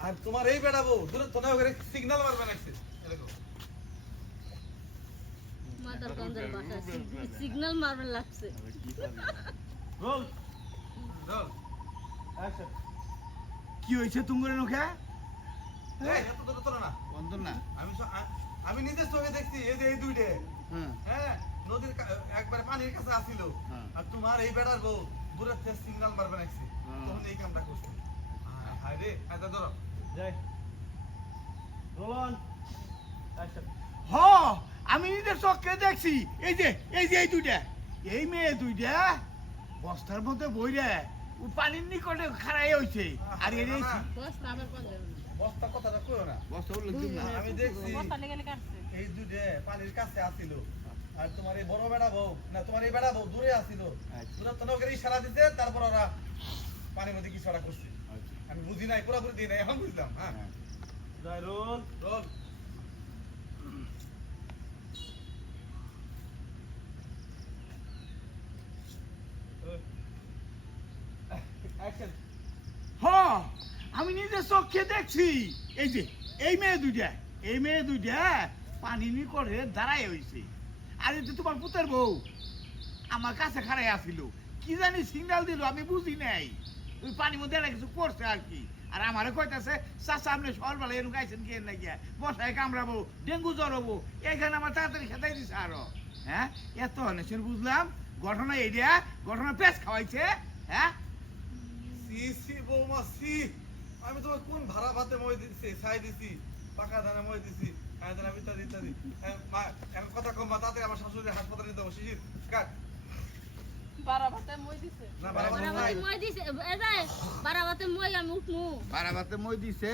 আর তোমার এই বেড়াবো দূরে তো না করে সিগন্যাল মারবে নাকি? এরকম মাথার বাসা সিগন্যাল মারবে লাগছে। Roll roll. অ্যাকশন কি হয়েছে তুঙ্গরে নখে এই এত দূরে তোলো না। বন্ধ না। আমি আমি নিজের চোখে দেখছি এই যে এই দুইটে। হ্যাঁ। হ্যাঁ নদীর কা- একবারে পানির কাছে আসিল। হ্যাঁ। আর তোমার এই বেড়ার বউ দূরের থেকে সিগন্যাল মারবে নাকি? হ্যাঁ। তখন এই কামটা করছে। রে আচ্ছা ধরো। যাই। রোল অন হ আমি নিজের চোখে দেখছি। এই যে এই যে এই দুইটা। এই মেয়ে দুইটা বস্তার মধ্যে বইরে ও পানির নিকটে খাড়াই হইছে। আর এর এই আবার বস্তা কথাটা কইও না। বস্তা উল্লেখ না। আমি দেখছি বস্তা লেগে লেগে আসছে। এই দুইটে পানির কাছে আসিল আর তোমার এই বড় বেড়া বউ না তোমার এই বেড়া বউ দূরে আসিল আচ্ছা। নৌকের ইশারা দিতে তারপর ওরা পানির মধ্যে কিছু ওরা করছে। আমি বুঝি নাই পুরোপুরি দিই নাই এখন বুঝলাম হ্যাঁ। হ্যাঁ। যাই রোল। রোল। অ্যাকশন হ আমি নিজের চোখে দেখছি। এই যে এই মেয়ে দুইটা এই মেয়ে দুইটা পানি নিকটে দাঁড়াই হইছে। আর এই যে তোমার পুতের বউ আমার কাছে খাড়াই আসিল। কি জানি সিগন্যাল দিল আমি বুঝি নাই। ওই পানির মধ্যে একটা কিছু করছে আর কি। আর আমারে কইতাছে, চাচা, আপনি সকালবেলা এরকম গাইছেন কে না গিয়া বসায় কামড়াবো, ডেঙ্গু জ্বর হব এখানে আমার তাড়াতাড়ি খেতাই দিছে আরও। হ্যাঁ? এত অনেক বুঝলাম? ঘটনা এইটা ঘটনা পেঁচ খাওয়াইছে হ্যাঁ? সি সি, বৌমা, সি, আমি তোমার কোন ভাড়া ভাতে মই দিছি দিছি, পাকা ধানে মই দিছি খায় ধানে ইত্যাদি ইত্যাদি কথা কম তাড়াতাড়ি আমার শাশুড়ি হাসপাতালে হবে শিশির, কাট। বারাবাতে মই দিছে।